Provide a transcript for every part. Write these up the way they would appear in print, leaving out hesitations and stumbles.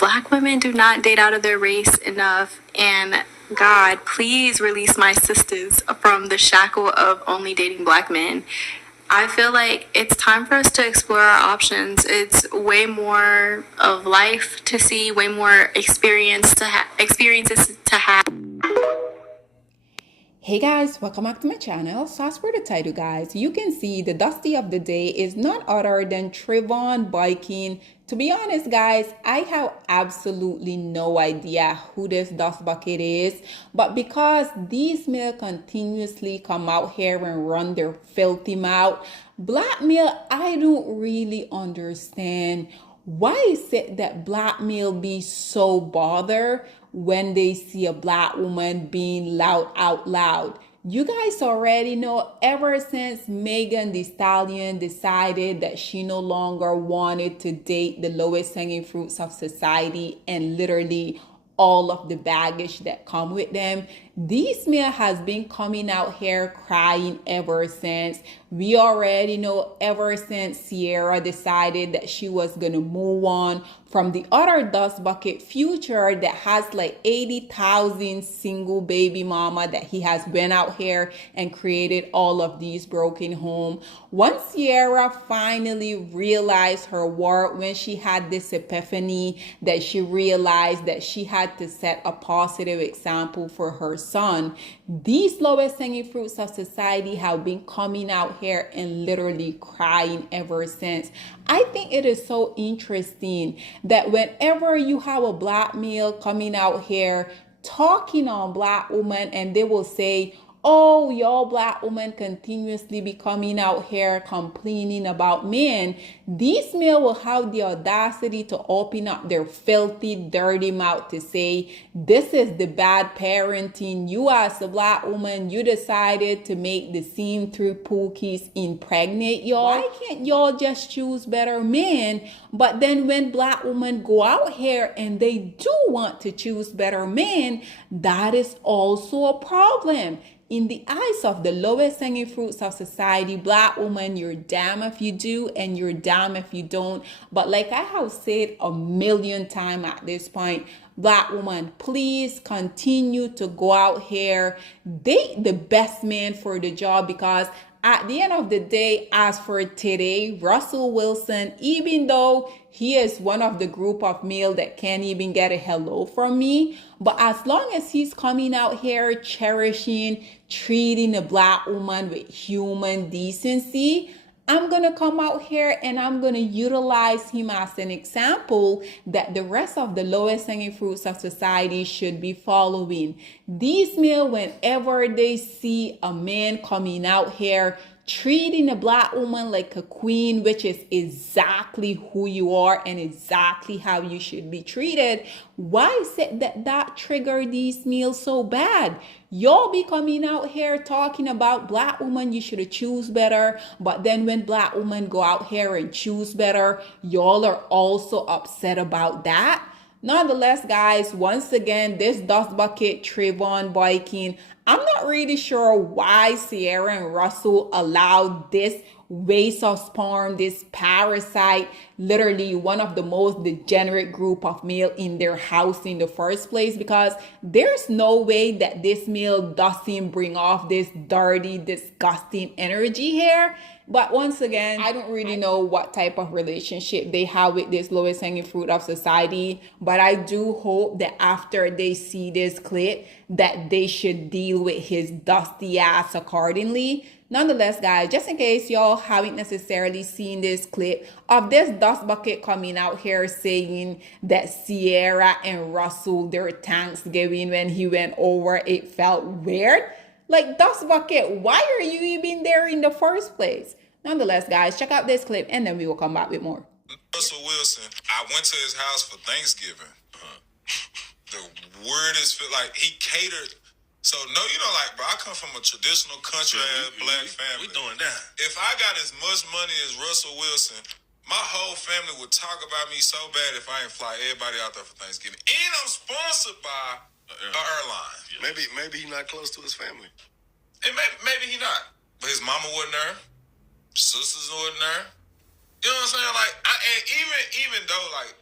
Black women do not date out of their race enough, and God, please release my sisters from the shackle of only dating Black men. I feel like it's time for us to explore our options. It's way more of life to see, way more experiences to have. Hey guys, welcome back to my channel. So as for the title guys, you can see the Dusty of the day is none other than Trayvon Boykin. To be honest guys, I have absolutely no idea who this dust bucket is, but because these men continuously come out here and run their filthy mouth, Black male, I don't really understand why is it that Black male be so bothered when they see a Black woman being loud out loud? You guys already know ever since Megan Thee Stallion decided that she no longer wanted to date the lowest hanging fruits of society and literally all of the baggage that come with them. This man has been coming out here crying ever since. We already know ever since Ciara decided that she was gonna move on from the other dust bucket Future that has like 80,000 single baby mama that he has been out here and created all of these broken home. Once Ciara finally realized her worth, when she had this epiphany that she realized that she had to set a positive example for her son, these lowest hanging fruits of society have been coming out here and literally crying ever since. I think it is so interesting that whenever you have a Black male coming out here talking on Black women and they will say, oh, y'all Black women continuously be coming out here complaining about men, these men will have the audacity to open up their filthy, dirty mouth to say, this is the bad parenting. You as a Black woman, you decided to make the see-through pookies impregnate y'all. Why can't y'all just choose better men? But then when Black women go out here and they do want to choose better men, that is also a problem. In the eyes of the lowest hanging fruits of society, Black woman, you're damn if you do and you're damn if you don't. But like I have said a million times at this point, Black woman, please continue to go out here, date the best man for the job, because at the end of the day, as for today, Russell Wilson, even though he is one of the group of male that can't even get a hello from me, but as long as he's coming out here cherishing, treating a Black woman with human decency, I'm going to come out here and I'm going to utilize him as an example that the rest of the lowest hanging fruits of society should be following. These men, whenever they see a man coming out here treating a Black woman like a queen, which is exactly who you are and exactly how you should be treated, why is it that triggered these males so bad? Y'all be coming out here talking about Black women, you should choose better, but then when Black women go out here and choose better, y'all are also upset about that. Nonetheless, guys, once again, this dust bucket Trayvon Boykin, I'm not really sure why Ciara and Russell allowed this waste of sperm, this parasite, literally one of the most degenerate group of male in their house in the first place, because there's no way that this male doesn't bring off this dirty, disgusting energy here. But once again, I don't really know what type of relationship they have with this lowest hanging fruit of society. But I do hope that after they see this clip, that they should deal with his dusty ass accordingly. Nonetheless, guys, just in case y'all haven't necessarily seen this clip of this dust bucket coming out here saying that Ciara and Russell, their Thanksgiving when he went over, it felt weird. Like, dust bucket, why are you even there in the first place? Nonetheless, guys, check out this clip and then we will come back with more. Russell Wilson, I went to his house for Thanksgiving. The weirdest, like, he catered. So, no, you know, like, bro, I come from a traditional country-ass Black family. We doing that. If I got as much money as Russell Wilson, my whole family would talk about me so bad if I ain't fly everybody out there for Thanksgiving. And I'm sponsored by an airline. Yeah. Maybe he's not close to his family. And maybe he not. But his mama wasn't there. Sisters wasn't there. You know what I'm saying? Like, and even though, like,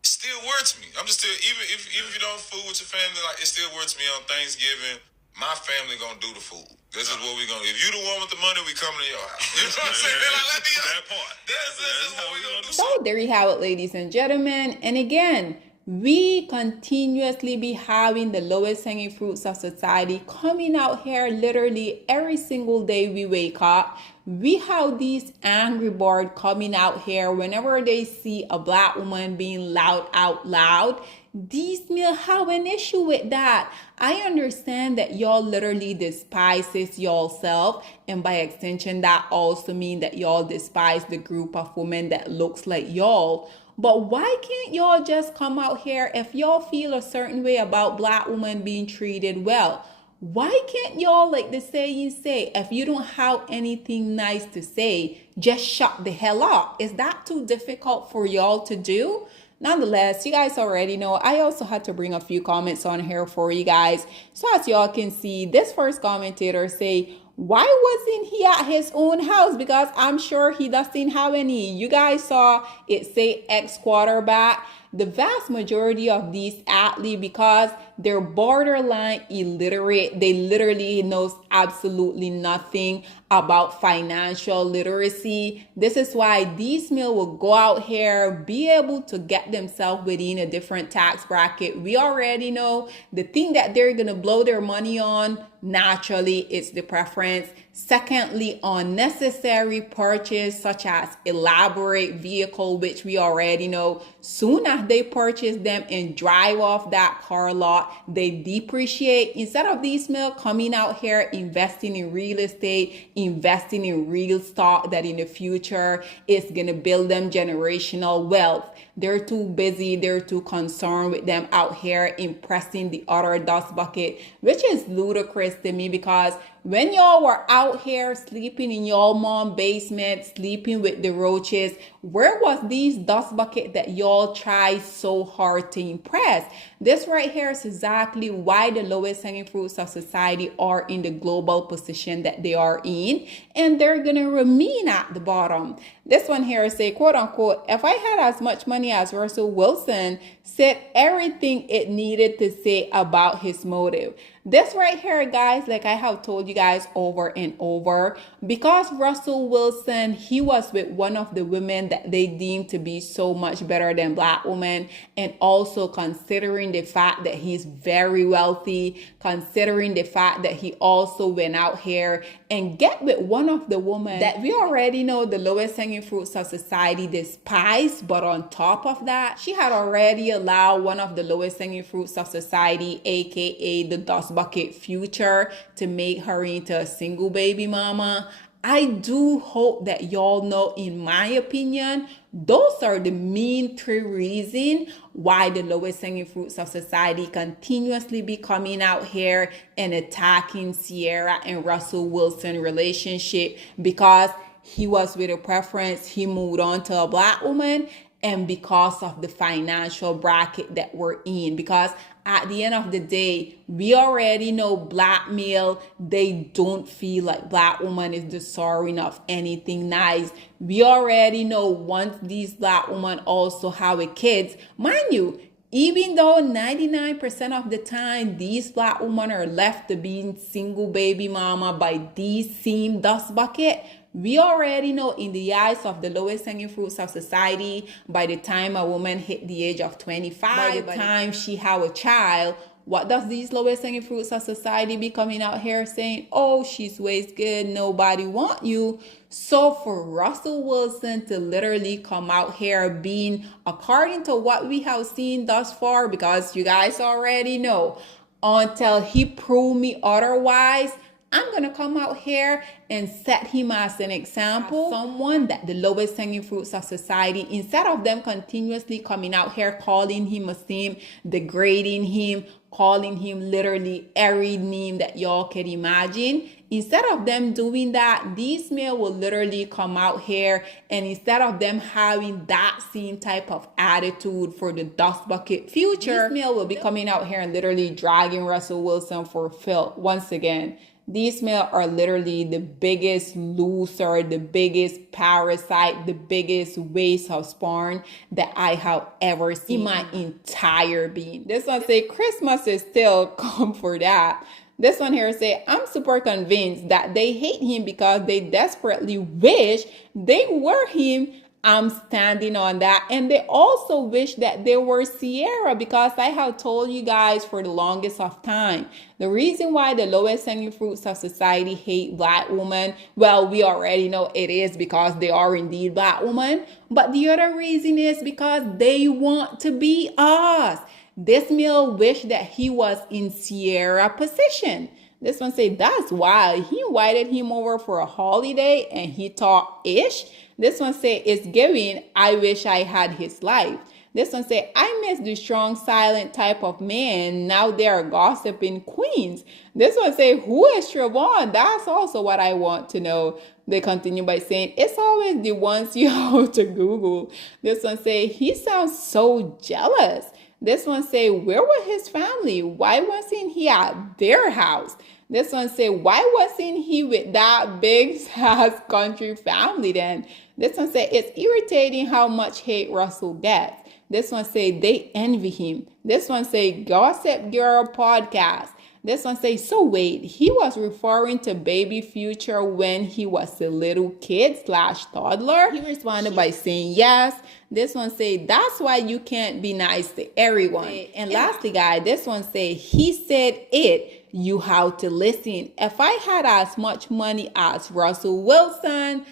it still works me. I'm just still even if you don't fool with your family, like it still works me on Thanksgiving. My family gonna do the food. This is what we gonna. If you the one with the money, we coming to your house. You know what I'm saying? Like, that part. That's how we gonna do. So there you have it, ladies and gentlemen. And again, we continuously be having the lowest hanging fruits of society coming out here literally every single day we wake up. We have these angry birds coming out here whenever they see a black woman being loud out loud. These men have an issue with that. I understand that y'all literally despises y'all self, and by extension that also means that y'all despise the group of women that looks like y'all. But why can't y'all just come out here if y'all feel a certain way about black women being treated well? Why can't y'all, like the saying say, if you don't have anything nice to say, just shut the hell up? Is that too difficult for y'all to do? Nonetheless, you guys already know I also had to bring a few comments on here for you guys. So as y'all can see, this first commentator say, why wasn't he at his own house? Because I'm sure he doesn't have any. You guys saw it say ex-quarterback. The vast majority of these athletes, because they're borderline illiterate, they literally knows absolutely nothing about financial literacy. This is why these men will go out here, be able to get themselves within a different tax bracket. We already know the thing that they're gonna blow their money on, naturally, it's the preference. Secondly, unnecessary purchase such as elaborate vehicle, which we already know soon as they purchase them and drive off that car lot, they depreciate. Instead of these men coming out here investing in real estate, investing in real stock that in the future is gonna build them generational wealth, they're too busy, they're too concerned with them out here impressing the other dust bucket, which is ludicrous to me, because when y'all were out here sleeping in your mom basement, sleeping with the roaches, where was these dust bucket that y'all try so hard to impress? This right here is exactly why the lowest hanging fruits of society are in the global position that they are in, and they're gonna remain at the bottom. This one here say, quote unquote, if I had as much money as Russell Wilson, said everything it needed to say about his motive. This right here, guys, like I have told you guys over and over, because Russell Wilson, he was with one of the women that they deemed to be so much better than black women, and also considering the fact that he's very wealthy, considering the fact that he also went out here and get with one of the women that we already know the lowest hanging fruits of society despise, but on top of that, she had already allowed one of the lowest hanging fruits of society, aka the dust bucket Future, to make her into a single baby mama. I do hope that y'all know, in my opinion, those are the main three reasons why the lowest hanging fruits of society continuously be coming out here and attacking Ciara and Russell Wilson relationship, because he was with a preference, he moved on to a black woman, and because of the financial bracket that we're in. Because at the end of the day, we already know black male, they don't feel like black woman is deserving of anything nice. We already know once these black women also have a kids, mind you, even though 99% of the time these black women are left to being single baby mama by these same dust bucket, we already know in the eyes of the lowest hanging fruits of society, by the time a woman hit the age of 25, by the time she have a child, what does these lowest hanging fruits of society be coming out here saying? Oh, she's waist good, nobody want you. So for Russell Wilson to literally come out here being, according to what we have seen thus far, because you guys already know, until he prove me otherwise, I'm going to come out here and set him as an example, someone that the lowest hanging fruits of society, instead of them continuously coming out here calling him a simp, degrading him, calling him literally every name that y'all can imagine, instead of them doing that, these men will literally come out here, and instead of them having that same type of attitude for the dust bucket future, these men will be coming out here and literally dragging Russell Wilson for filth once again. These men are literally the biggest loser, the biggest parasite, the biggest waste of spawn that I have ever seen in my entire being. This one say Christmas is still come for that. This one here say, I'm super convinced that they hate him because they desperately wish they were him. I'm standing on that. And they also wish that they were Ciara, because I have told you guys for the longest of time, the reason why the lowest hanging fruits of society hate black women, well, we already know it is because they are indeed black women. But the other reason is because they want to be us. This male wish that he was in Ciara position. This one say, that's why he invited him over for a holiday and he talked ish. This one say, it's giving, I wish I had his life. This one say, I miss the strong, silent type of man. Now they are gossiping queens. This one say, who is Trevon? That's also what I want to know. They continue by saying, it's always the ones you have to Google. This one say, he sounds so jealous. This one say, where was his family? Why wasn't he at their house? This one say, why wasn't he with that big ass country family then? This one say, it's irritating how much hate Russell gets. This one say, they envy him. This one say, Gossip Girl podcast. This one say, so wait, he was referring to baby future when he was a little kid / toddler? He responded by saying yes. This one say, that's why you can't be nice to everyone. And lastly, guys, this one say, he said it, you have to listen. If I had as much money as Russell Wilson, ...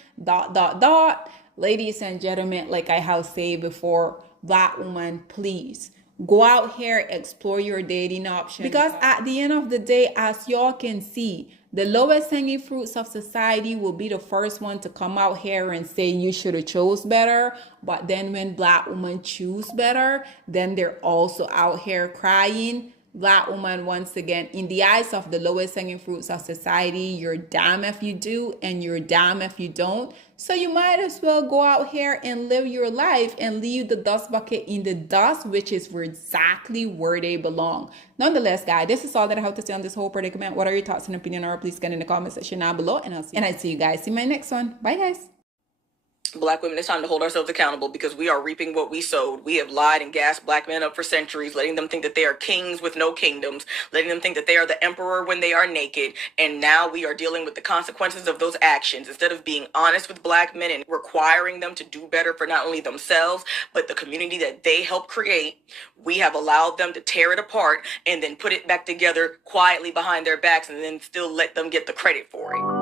Ladies and gentlemen, like I have said before, black woman, please go out here, explore your dating options. Because at the end of the day, as y'all can see, the lowest hanging fruits of society will be the first one to come out here and say you should have chose better. But then when black women choose better, then they're also out here crying. Black woman, once again, in the eyes of the lowest hanging fruits of society, you're damn if you do and you're damn if you don't. So you might as well go out here and live your life and leave the dust bucket in the dust, which is exactly where they belong. Nonetheless, guys, this is all that I have to say on this whole predicament. What are your thoughts and opinion? Or please get in the comment section down below, and I'll see you guys in my next one. Bye, guys. Black women, it's time to hold ourselves accountable because we are reaping what we sowed. We have lied and gassed black men up for centuries, letting them think that they are kings with no kingdoms, letting them think that they are the emperor when they are naked. And now we are dealing with the consequences of those actions. Instead of being honest with black men and requiring them to do better for not only themselves, but the community that they helped create, we have allowed them to tear it apart and then put it back together quietly behind their backs and then still let them get the credit for it.